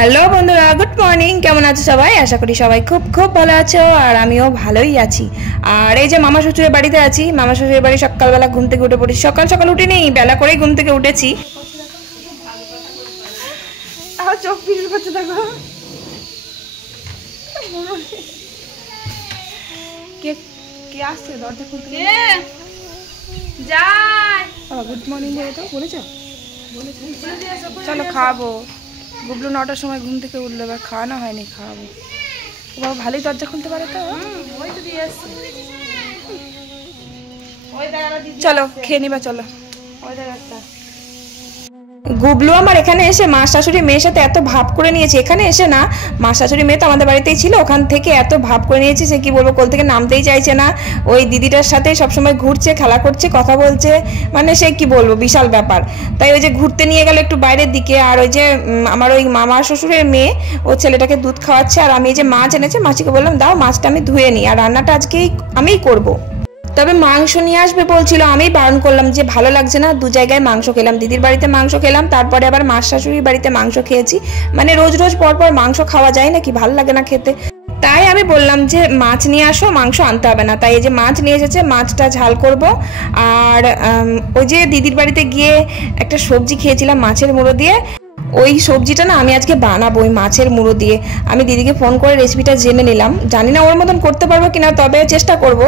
Hello বন্ধুরা, good morning. কেমন আছো সবাই? আশা করি সবাই খুব খুব ভালো আছো, আর আমিও ভালোই আছি। আর এই যে মামা শ্বশুরের বাড়িতে আছি। মামা শ্বশুরের বাড়ি সকালবেলা ঘুম থেকে উঠে পড়েছি। সকাল সকাল উঠে নেই, বেলা করেই ঘুম থেকে উঠেছি। চোখ ফিরে করছে, দেখো কে কে আসছে দরজা খুলতে। গুড মর্নিং বলে তো বলেছো? চলো খাবো। গুবলু 9টার সময় ঘুম থেকে উঠলো, এবার খাওয়ানো হয়নি, খাওয়াবো। ও বাবা ভালোই দরজা খুলতে পারে তো। চলো খেয়ে নিবা, চলো। গুবলু আমার এখানে এসে মা শাশুড়ি মেয়ের সাথে এত ভাব করে নিয়েছে। এখানে এসে না, মা শাশুড়ি মেয়ে তো আমাদের বাড়িতেই ছিল, ওখান থেকে এত ভাব করে নিয়েছে সে কি বলবো, কোল থেকে নামতেই চাইছে না। ওই দিদিটার সাথে সবসময় ঘুরছে, খেলা করছে, কথা বলছে, মানে সে কি বলবো, বিশাল ব্যাপার। তাই ওই যে ঘুরতে নিয়ে গেল একটু বাইরের দিকে। আর ওই যে আমার ওই মামা শ্বশুরের মেয়ে ও ছেলেটাকে দুধ খাওয়াচ্ছে। আর আমি এই যে মাছ এনেছে, মাছিকে বললাম দাও মাছটা আমি ধুয়ে নিই, আর রান্নাটা আজকেই আমিই করবো। তবে মাংস নিয়ে আসবে বলছিল, আমি বারণ করলাম যে ভালো লাগছে না। 2 জায়গায় মাংস খেলাম, দিদির বাড়িতে মাংস খেলাম, তারপরে আবার মা শাশুড়ির বাড়িতে মাংস খেয়েছি। মানে রোজ রোজ পরপর মাংস খাওয়া যায় নাকি, ভালো লাগে না খেতে। তাই আমি বললাম যে মাছ নিয়ে আসো, মাংস আনতে হবে না। তাই এই যে মাছ নিয়ে এসেছে, মাছটা ঝাল করব। আর ওই যে দিদির বাড়িতে গিয়ে একটা সবজি খেয়েছিলাম মাছের মুড়ো দিয়ে, ওই সবজিটা না আমি আজকে বানাবো ওই মাছের মুড়ো দিয়ে। আমি দিদিকে ফোন করে রেসিপিটা জেনে নিলাম, জানি না ওর মতন করতে পারবো কিনা, তবে চেষ্টা করব।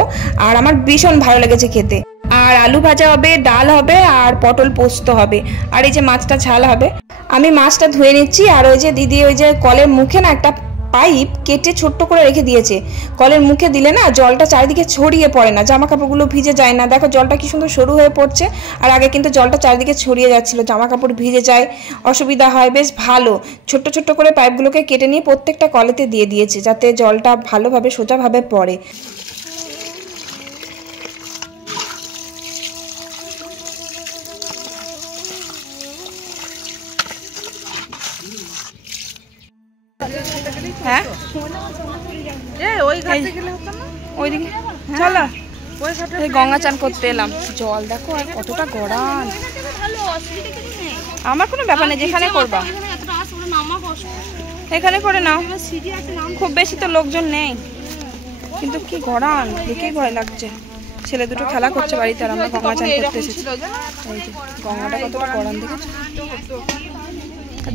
আর আমার ভীষণ ভালো লেগেছে খেতে। আর আলু ভাজা হবে, ডাল হবে, আর পটল পোস্ত হবে, আর এই যে মাছটা ঝাল হবে। আমি মাছটা ধুয়ে নিচ্ছি। আর ওই যে দিদি ওই যে কলের মুখে না একটা পাইপ কেটে ছোট্ট করে রেখে দিয়েছে। কলের মুখে দিলে না জলটা চারিদিকে ছড়িয়ে পড়ে না, জামা কাপড়গুলো ভিজে যায় না। দেখো জলটা কি সুন্দর সরু হয়ে পড়ছে। আর আগে কিন্তু জলটা চারিদিকে ছড়িয়ে যাচ্ছিল, জামা কাপড় ভিজে যায়, অসুবিধা হয়। বেশ ভালো ছোট্ট ছোট্ট করে পাইপগুলোকে কেটে নিয়ে প্রত্যেকটা কলেতে দিয়ে দিয়েছে, যাতে জলটা ভালোভাবে সোজাভাবে পড়ে। হ্যাঁ ওইদিকে চলো, গঙ্গা চান করতে এলাম। জল দেখো আর কতটা গরম। আমার কোনো ব্যাপার নেই, যেখানে করবা এখানে করে নাও, খুব বেশি তো লোকজন নেই। কিন্তু কি গরম, দেখেই ভয় লাগছে। ছেলে দুটো খেলা করছে বাড়িতে, আর আমরা গঙ্গা চান করতে এসেছি। গঙ্গাটা কতটা গরম দেখেছো,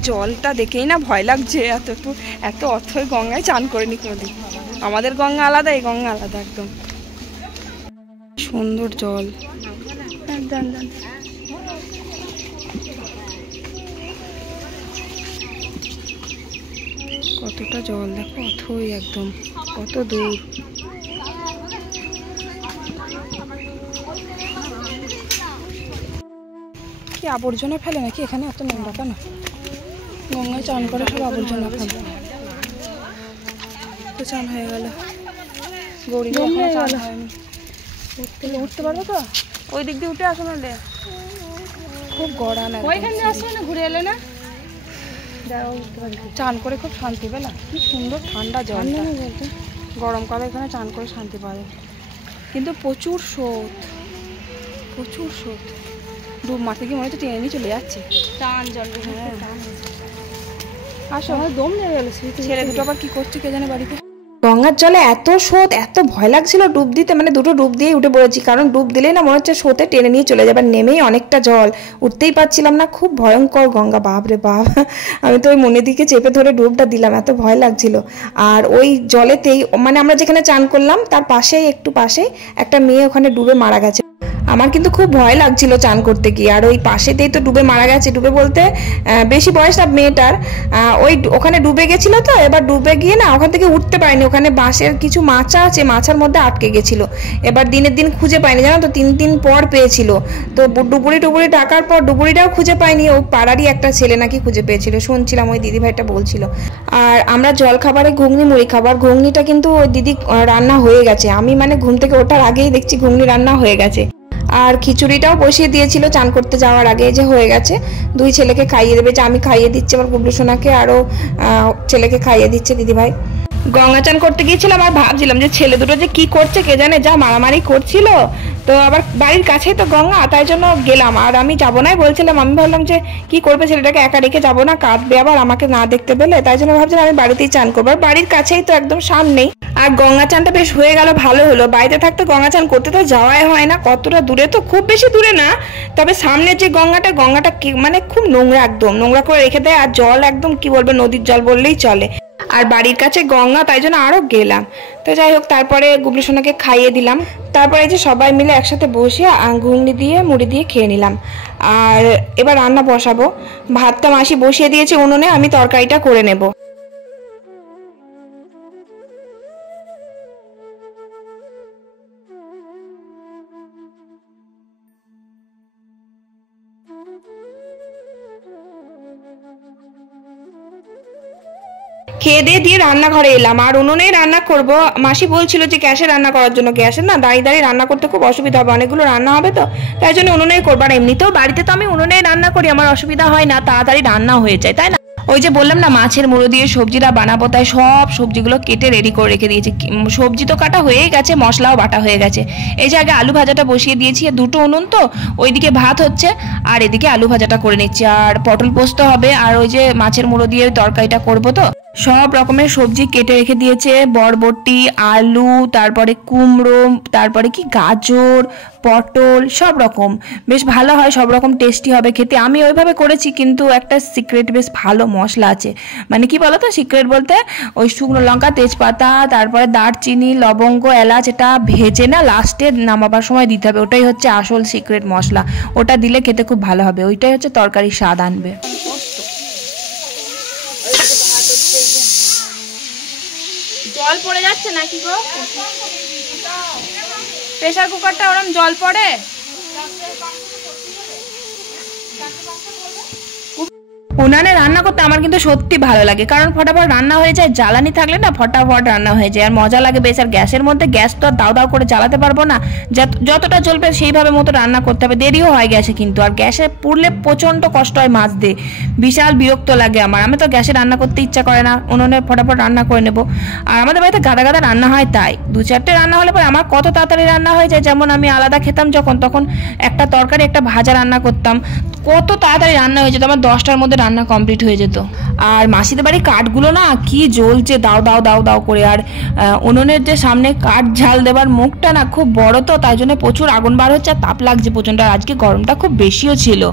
জলটা দেখেই না ভয় লাগছে। এত অথই গঙ্গায় চান করিনি কোনোদিন। আমাদের গঙ্গা আলাদা, এই গঙ্গা আলাদা একদম। সুন্দর জল, কতটা জল দেখো, অথই একদম, কত দূর। কি আবর্জনা ফেলে নাকি এখানে, এত নোংরা কেন? গঙ্গায় চান করে সব আবর্জনা ফেলে। তো চান হয়ে গেল, গৌরী উঠতে পারবো তো? ওই দিক দিয়ে উঠে আসো, নাহলে খুব গরম। ওইখানে আসো না, ঘুরে এলে না, চান করে খুব শান্তি পেলাম। কি সুন্দর ঠান্ডা জল, গরমকালে এখানে চান করে শান্তি পাওয়া যায়। কিন্তু প্রচুর স্রোত, প্রচুর স্রোত। ডুব মারতে গিয়ে মনে হচ্ছে টেনে নিয়ে চলে যাচ্ছে টান জল। হ্যাঁ আসো, দম নেমে গেল। ছেলে দুটো আবার কি করছে কে জানে বাড়িতে। গঙ্গার জলে এত স্রোত, এত ভয় লাগছিল ডুব দিতে। মানে দুটো ডুব দিয়ে উঠে পড়েছি, কারণ ডুব দিলেই না মনে হচ্ছে স্রোতে টেনে নিয়ে চলে যাবে। নেমেই অনেকটা জল, উঠতেই পারছিলাম না, খুব ভয়ঙ্কর গঙ্গা। বাপরে বাপ, আমি তো ওই মনের দিকে চেপে ধরে ডুবটা দিলাম, এত ভয় লাগছিল। আর ওই জলেতেই মানে আমরা যেখানে চান করলাম তার পাশেই, একটু পাশেই একটা মেয়ে ওখানে ডুবে মারা গেছে। আমার কিন্তু খুব ভয় লাগছিল চান করতে গিয়ে। আর ওই পাশেতেই তো ডুবে মারা গেছে। ডুবে বলতে বেশি বয়স না মেয়েটার, ওই ওখানে ডুবে গেছিল। তো এবার ডুবে গিয়ে না ওখান থেকে উঠতে পারেনি। ওখানে বাঁশের কিছু মাচা আছে, মাচার মধ্যে আটকে গেছিল। এবার দিনের দিন খুঁজে পায়নি, জানো তো, 3 দিন পর পেয়েছিল। তো ডুবুরি ডাকার পর ডুবুরিটাও খুঁজে পায়নি। ও পাড়ারই একটা ছেলে নাকি খুঁজে পেয়েছিল, শুনছিলাম, ওই দিদিভাইটা বলছিল। আর আমরা জল খাবারে ঘুগনি মুড়ি খাবার, ঘুগনিটা কিন্তু ওই দিদি রান্না হয়ে গেছে। আমি মানে ঘুম থেকে ওঠার আগেই দেখছি ঘুগনি রান্না হয়ে গেছে। আর খিচুড়িটাও বসিয়ে দিয়েছিল চান করতে যাওয়ার আগে, যে হয়ে গেছে। 2 ছেলেকে খাইয়ে দেবে, যে আমি খাইয়ে দিচ্ছি আমার গুবলু সোনাকে, আরও ছেলেকে খাইয়ে দিচ্ছে দিদিভাই। গঙ্গা চান করতে গিয়েছিলাম, আর ভাবছিলাম যে ছেলে দুটো যে কি করছে কে জানে, যা মারামারি করছিল। তো আবার বাড়ির কাছেই তো গঙ্গা, তাই জন্য গেলাম। আর আমি যাবো নাই বলছিলাম, আমি ভাবলাম যে কি করবে ছেলেটাকে একা রেখে যাবো না, কাঁদবে আবার আমাকে না দেখতে পেলে, তাই জন্য ভাবছিলাম আমি বাড়িতেই চান করবো। আর বাড়ির কাছেই তো, একদম সামনেই। আর গঙ্গা চানটা বেশ হয়ে গেল, ভালো হলো। বাড়িতে থাকতে গঙ্গা চান করতে তো যাওয়াই হয় না, কতটা দূরে, তো খুব বেশি দূরে না, তবে সামনের যে গঙ্গাটা মানে খুব নোংরা, একদম নোংরা করে রেখে দেয়। আর জল একদম কি বলবো, নদীর জল বললেই চলে। আর বাড়ির কাছে গঙ্গা, তাই জন্য আরো গেলাম। তো যাই হোক, তারপরে গুবলু সোনাকে খাইয়ে দিলাম। তারপরে যে সবাই মিলে একসাথে বসে ঘুগনি দিয়ে মুড়ি দিয়ে খেয়ে নিলাম। আর এবার রান্না বসাবো। ভাতটা মাসি বসিয়ে দিয়েছে উনুনে, আমি তরকারিটা করে নেব। খেয়ে দিয়ে রান্নাঘরে এলাম, আর উনুনেই রান্না করব। মাসি বলছিল যে গ্যাসে রান্না করার জন্য, গ্যাসে না দাঁড়িয়ে দাঁড়িয়ে রান্না করতে খুব অসুবিধা হবে, অনেকগুলো রান্না হবে তো, তাই জন্য উনুনেই করবো। আর এমনিতেও বাড়িতে তো আমি উনুনেই রান্না করি, আমার অসুবিধা হয় না, তাড়াতাড়ি রান্না হয়ে যায়, তাই না? ওই যে বললাম না, মাছের মুড়ো দিয়ে সবজিটা বানাবো, তাই সব সবজিগুলো কেটে রেডি করে রেখে দিয়েছি। সবজি তো কাটা হয়েই গেছে, মশলাও বাটা হয়ে গেছে। এই যে আগে আলু ভাজাটা বসিয়ে দিয়েছি, দুটো উনুন তো, ওইদিকে ভাত হচ্ছে আর এদিকে আলু ভাজাটা করে নিচ্ছি। আর পটল পোস্ত হবে, আর ওই যে মাছের মুড়ো দিয়ে তরকারিটা করবো। তো সব রকমের সবজি কেটে রেখে দিয়েছে, বরবটি, আলু, তারপরে কুমড়ো, তারপরে কি গাজর, পটল, সব রকম বেশ ভালো হয়, সব রকম টেস্টি হবে খেতে। আমি ওইভাবে করেছি, কিন্তু একটা সিক্রেট বেশ ভালো মশলা আছে, মানে কি বলতো, সিক্রেট বলতে ওই শুকনো লঙ্কা, তেজপাতা, তারপরে দারচিনি, লবঙ্গ, এলাচ, এটা ভেজে না লাস্টে নামাবার সময় দিতে হবে, ওটাই হচ্ছে আসল সিক্রেট মশলা। ওটা দিলে খেতে খুব ভালো হবে, ওইটাই হচ্ছে তরকারির স্বাদ আনবে। জল পড়ে যাচ্ছে নাকি গো? প্রেসার কুকারটা ওরম জল পড়ে? উনানে রান্না করতে আমার কিন্তু সত্যি ভালো লাগে, কারণ ফটাফট রান্না হয়ে যায়, জ্বালানি থাকলে না ফটাফট রান্না হয়ে যায় আর মজা লাগে বেশ। আর গ্যাসের মধ্যে গ্যাস তো দাও দাও করে জ্বালাতে পারবো না, যতটা জ্বলবে সেইভাবে মতো রান্না করতে হবে, দেরিও হয় গ্যাসে কিন্তু। আর গ্যাসে পুড়লে প্রচন্ড কষ্ট হয় মাছ দিয়ে, বিশাল বিরক্ত লাগে আমার। আমি তো গ্যাসে রান্না করতে ইচ্ছা করে না, উনুনে ফটাফট রান্না করে নেবো। আর আমাদের বাড়িতে গাদা গাদা রান্না হয়, তাই দু চারটে রান্না হলে পরে আমার কত তাড়াতাড়ি রান্না হয়ে যায়। যেমন আমি আলাদা খেতাম যখন, তখন একটা তরকারি একটা ভাজা রান্না করতাম, কত তাড়াতাড়ি রান্না হয়ে যেত, আমার 10টার মধ্যে রান্না কমপ্লিট হয়ে যেত। আর মাসিদের বাড়ির কাঠগুলো না কি জ্বলছে, দাও দাও দাও দাও করে। আর উনুনের যে সামনে কাঠ ঝাল দেবার মুখটা না খুব বড়, তো তাই জন্য প্রচুর আগুন বার হচ্ছে আর তাপ লাগছে প্রচন্ড। আর আজকে গরমটা খুব বেশিও ছিল।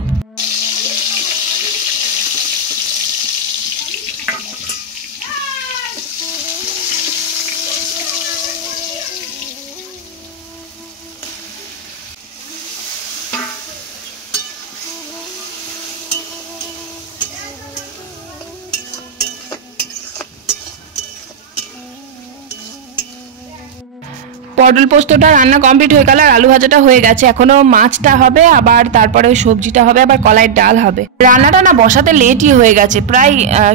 পটল পোস্তটা রান্না কমপ্লিট হয়ে গেল, আর আলু ভাজাটা হয়ে গেছে, এখনো মাছটা হবে, আবার তারপরে ওই সবজিটা হবে, আবার কলাইয়ের ডাল হবে। রান্নাটা না বসাতে লেটই হয়ে গেছে, প্রায়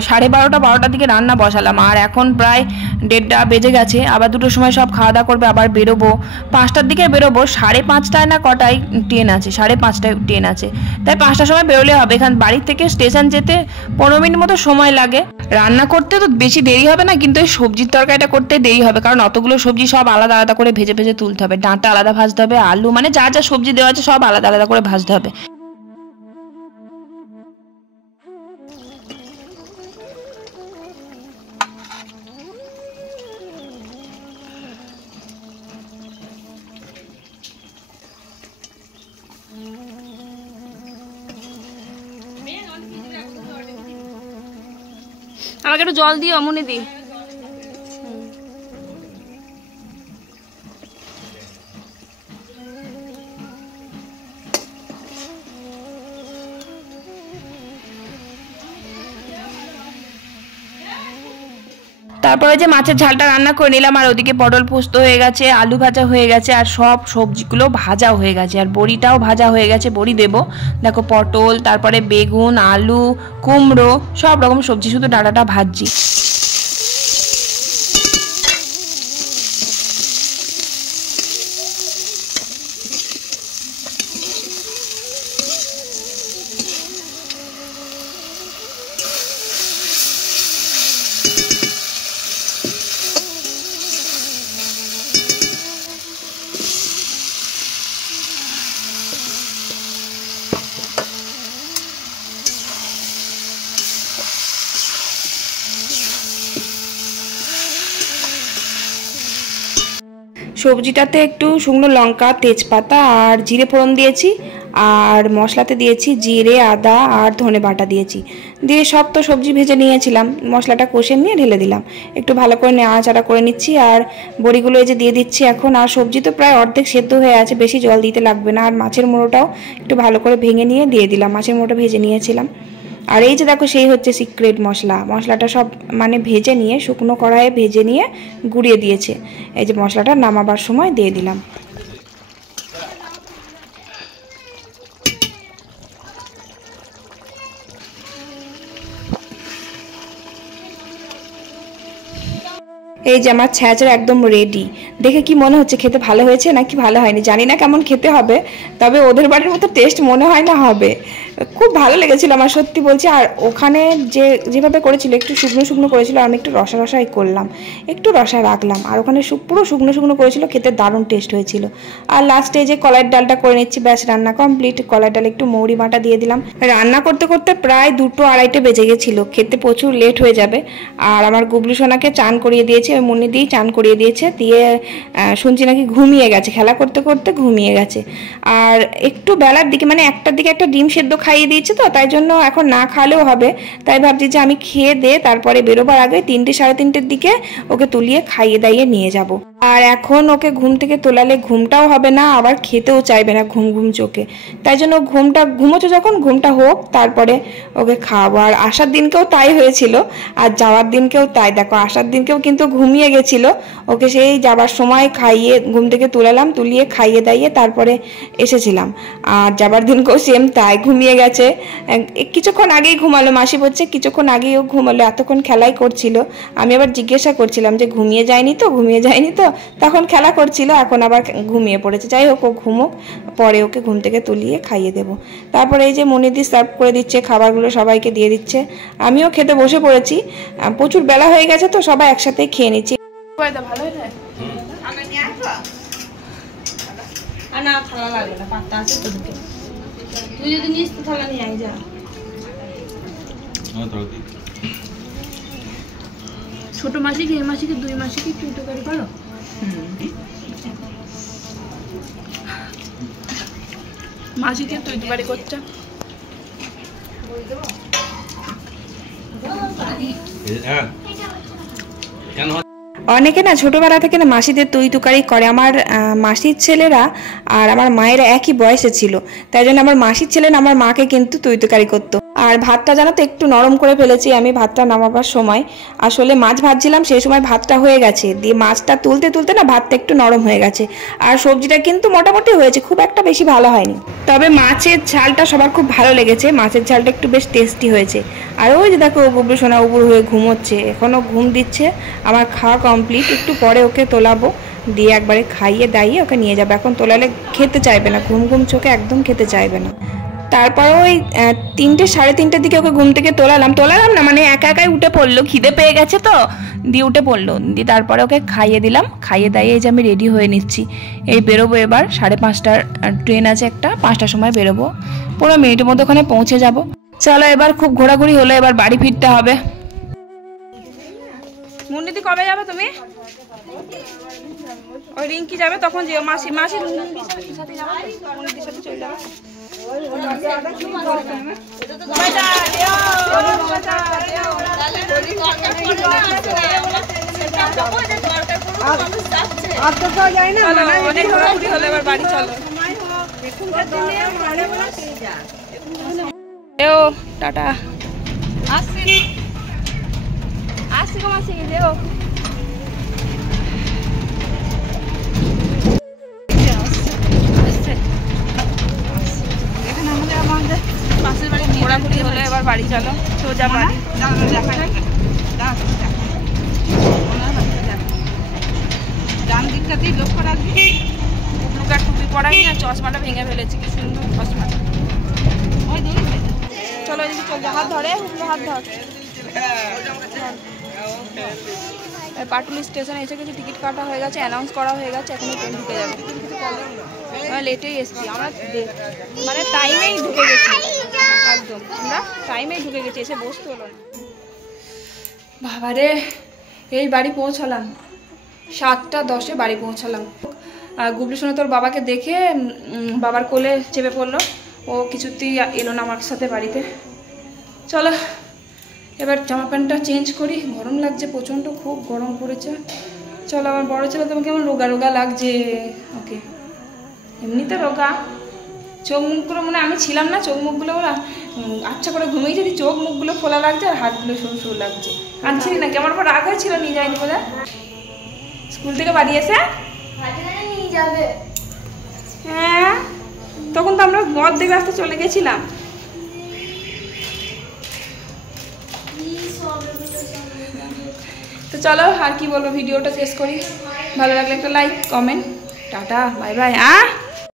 12:30-12টার দিকে রান্না বসালাম, আর এখন প্রায় 1:30 বেজে গেছে। আবার 2টোর সময় সব খাওয়া দাওয়া করবে, আবার বেরোবো 5টার দিকে বেরোবো। 5:30টায় না কটায় ট্রেন আছে, 5:30টায় ট্রেন আছে, তাই 5টার সময় বেরোলে হবে। এখান বাড়ি থেকে স্টেশন যেতে 15 মিনিট মতো সময় লাগে। রান্না করতে তো বেশি দেরি হবে না, কিন্তু এই সবজির তরকারিটা করতে দেরি হবে, কারণ অতগুলো সবজি সব আলাদা আলাদা করে ভেজে ভেজে তুলতে হবে, ডাঁটা আলাদা ভাজতে হবে, আলু, মানে যা যা সবজি দেওয়া আছে সব আলাদা আলাদা করে ভাজতে হবে। আমাকে একটু জল দিও, মনে দি। তারপরে যে মাছের ঝালটা রান্না করে নিলাম, আর ওদিকে পটল পোস্ত হয়ে গেছে, আলু ভাজা হয়ে গেছে, আর সব সবজিগুলো ভাজা হয়ে গেছে, আর বড়িটাও ভাজা হয়ে গেছে, বড়ি দেবো। দেখো পটল, তারপরে বেগুন, আলু, কুমড়ো, সব রকম সবজি, শুধু ডাঁটাটা ভাজছি। সবজিটাতে একটু শুকনো লঙ্কা, তেজপাতা আর জিরে ফোড়ন দিয়েছি, আর মশলাতে দিয়েছি জিরে, আদা আর ধনে বাটা দিয়েছি। দিয়ে সব তো সবজি ভেজে নিয়েছিলাম, মশলাটা কষে নিয়ে ঢেলে দিলাম। একটু ভালো করে নাড়াচাড়া করে নিচ্ছি, আর বড়িগুলো এই যে দিয়ে দিচ্ছি এখন। আর সবজি তো প্রায় অর্ধেক সেদ্ধ হয়ে আছে, বেশি জল দিতে লাগবে না। আর মাছের মুড়োটাও একটু ভালো করে ভেঙে নিয়ে দিয়ে দিলাম, মাছের মুড়োটা ভেজে নিয়েছিলাম। আর এই যে দেখো, সেই হচ্ছে সিক্রেট মশলাটা সব মানে ভেজে নিয়ে শুকনো কড়াইয়ে ভেজে নিয়ে গুঁড়িয়ে দিয়েছে। এই যে মশলাটা নামাবার সময় দিয়ে দিলাম। এই যে আমার ছ্যাঁচড়া একদম রেডি। দেখে কি মনে হচ্ছে, খেতে ভালো হয়েছে নাকি ভালো হয়নি জানি না, কেমন খেতে হবে, তবে ওদের বাড়ির মতো টেস্ট মনে হয় না হবে। খুব ভালো লেগেছিল আমার, সত্যি বলছি। আর ওখানে যেভাবে করেছিল একটু শুকনো শুকনো করেছিল, আমি একটু রসা রসাই করলাম, একটু রসা রাখলাম। আর ওখানে পুরো শুকনো শুকনো করেছিল, খেতে দারুণ টেস্ট হয়েছিল। আর লাস্টে যে কলাইয়ের ডালটা করে নিচ্ছি, ব্যাস রান্না কমপ্লিট। কলাইয়ের ডালে একটু মৌরি বাটা দিয়ে দিলাম। রান্না করতে করতে প্রায় 2টো 2:30 বেজে গেছিলো, খেতে প্রচুর লেট হয়ে যাবে। আর আমার গুবলু সোনাকে চান করিয়ে দিয়েছে, ওই মুন্নি দিয়েই চান করিয়ে দিয়েছে, দিয়ে শুনছি নাকি ঘুমিয়ে গেছে, খেলা করতে করতে ঘুমিয়ে গেছে। আর একটু বেলার দিকে মানে 1টার দিকে একটা ডিম সেদ্ধ খাইয়ে দিয়েছে, তো তাই জন্য এখন না খালেও হবে। তাই ভাবছি যে আমি খেয়ে দে, তারপরে বেরোবার আগে 3টে 3:30-এর দিকে ওকে তুলিয়ে খাইয়ে দাইয়ে নিয়ে যাব। আর এখন ওকে ঘুম থেকে তোলালে ঘুমটাও হবে না, আবার খেতেও চাইবে না ঘুম ঘুম চোখে। তাই জন্য ঘুমোচ্ছে যখন, ঘুমটা হোক, তারপরে ওকে খাওয়াবো। আর আসার দিনকেও তাই হয়েছিল, আর যাওয়ার দিনকেও তাই। দেখো, আসার দিনকেও কিন্তু ঘুমিয়ে গেছিল, ওকে সেই যাবার সময় খাইয়ে ঘুম থেকে তুলিয়ে খাইয়ে দাইয়ে তারপরে এসেছিলাম। আর যাবার দিনকেও সেম তাই, ঘুমিয়ে গেছে। কিছুক্ষণ আগেই ঘুমালো, মাসি বলছে কিছুক্ষণ আগেই ও ঘুমালো, এতক্ষণ খেলাই করছিল। আমি আবার জিজ্ঞাসা করছিলাম যে ঘুমিয়ে যায়নি তো, তখন খেলা করছিল, এখন আবার ঘুমিয়ে পড়েছে। যাই হোক, ও ঘুমোক, পরে ওকে ঘুম থেকে তুলিয়ে খাইয়ে দেবো। তারপরে এই যে মনিদি সার্ভ করে দিচ্ছে খাবারগুলো, সবাইকে দিয়ে দিচ্ছে। আমিও খেতে বসে পড়েছি, প্রচুর বেলা হয়ে গেছে তো, সবাই একসাথে খেয়ে নিচ্ছি। ভালো হয়েছে, না থালা লাগবে না, পাত্তা আছে তো দুটো। তুই যদি নিস তো থালা নিয়ে আই যা। ছোট মাসিকে, এই মাসিকে, 2 মাসিকে একটু তরকারি করো। মাসিকে তুই তরকারি করছে। অনেকে না ছোটবেলা থেকে না মাসিদের তুই-তুকারি করে। আমার মাসির ছেলেরা আর আমার মায়েরা একই বয়সে ছিল, তাই জন্য আমার মাসির ছেলে আমার মাকে কিন্তু তুই-তুকারি করতো। আর ভাতটা জানো তো একটু নরম করে ফেলেছি আমি ভাতটা নামাবার সময়। আসলে মাছ ভাজছিলাম, সেই সময় ভাতটা হয়ে গেছে, দিয়ে মাছটা তুলতে তুলতে না ভাতটা একটু নরম হয়ে গেছে। আর সবজিটা কিন্তু মোটামুটি হয়েছে, খুব একটা বেশি ভালো হয়নি। তবে মাছের ঝালটা সবার খুব ভালো লেগেছে, মাছের ঝালটা একটু বেশ টেস্টি হয়েছে। আর ওই যে দেখো, গুবলু সোনা উপুর হয়ে ঘুমোচ্ছে, এখনও ঘুম দিচ্ছে। আমার খাওয়া কমপ্লিট, একটু পরে ওকে তোলাবো, দিয়ে একবারে খাইয়ে দাইয়ে ওকে নিয়ে যাবো। এখন তোলালে খেতে চাইবে না, ঘুম ঘুম চোখে একদম খেতে চাইবে না। তারপরে ওই 3টে 3:30-এর দিকে ওকে ঘুম থেকে তোলালাম না, মানে একা একাই উঠে পড়লো, খিদে পেয়ে গেছে তো, দিয়ে উঠে পড়লো। দিয়ে তারপরে ওকে খাইয়ে দিলাম, খাইয়ে দাইয়ে এই যে আমি রেডি হয়ে নিচ্ছি। এই বেরোবো এবার, 5:30টার ট্রেন আছে একটা, 5টার সময় বেরোবো, 15 মিনিটের মধ্যে ওখানে পৌঁছে যাব। চলো, এবার খুব ঘোরাঘুরি হলো, এবার বাড়ি ফিরতে হবে। মুন্নিদি কবে যাবে তুমি? ওই রিঙ্কি যাবে তখন যেও, মাসির সাথে যাবে, মুন্নিদির সাথে চলে যাবে। অনেক ঘোরাঘুরি হলো, এবার বাড়ি চলো। টাটা, আসছি গো মাসি, যেও। মাসির বাড়ি ঘোরাঘুরি হলো, এবার বাড়ি চলো, সোজা বাড়ি। ডান দিকটাতেই লক্ষ্য রাখবি, টুকলুকে টুপি পরাই না, চশমাটা ভেঙে ফেলেছি, কি সুন্দর চশমাটা। চলো এদিকে চল, হাত ধরে, হাত ধর। পাটুলি স্টেশনে এসে গেছে, টিকিট কাটা হয়ে গেছে, অ্যানাউন্স করা হয়ে গেছে, এখনো ট্রেন ঢুকে যাবে। আমরা লেটেই এসেছি, আমরা মানে টাইমেই ঢুকে গেছি, একদম আমরা টাইমেই ঢুকে গেছি, এসে বসতে হলো না। বাবারে, এই বাড়ি পৌঁছালাম 7টা 10-এ বাড়ি পৌঁছালাম। আর গুবলু সোনা তোর বাবাকে দেখে বাবার কোলে চেপে পড়লো, ও কিছুতেই এলো না আমার সাথে বাড়িতে। চলো এবার জামা প্যান্টটা চেঞ্জ করি, গরম লাগছে প্রচণ্ড, খুব গরম পড়েছে। চলো আমার বড় ছেলে তোমাকে কেমন রোগা রোগা লাগছে, ওকে এমনিতে রোগা, চোখ মুখগুলো মনে আমি ছিলাম না, চোখ মুখগুলো আচ্ছা করে ঘুমিয়ে যদি চোখ মুখগুলো ফোলা লাগছে আর হাতগুলো সরু সরু লাগছে। আনছিলি নাকি? আমার উপর রাগ হয়েছিল নিয়ে যায়নি বলে। স্কুল থেকে বাড়ি এসে নিয়ে যাবে। হ্যাঁ তখন তো আমরা মদ দেখে আসতে চলে গেছিলাম। তো চলো আর কি বলবো, ভিডিওটা শেষ করি। ভালো লাগলে একটা like comment, tata bye bye.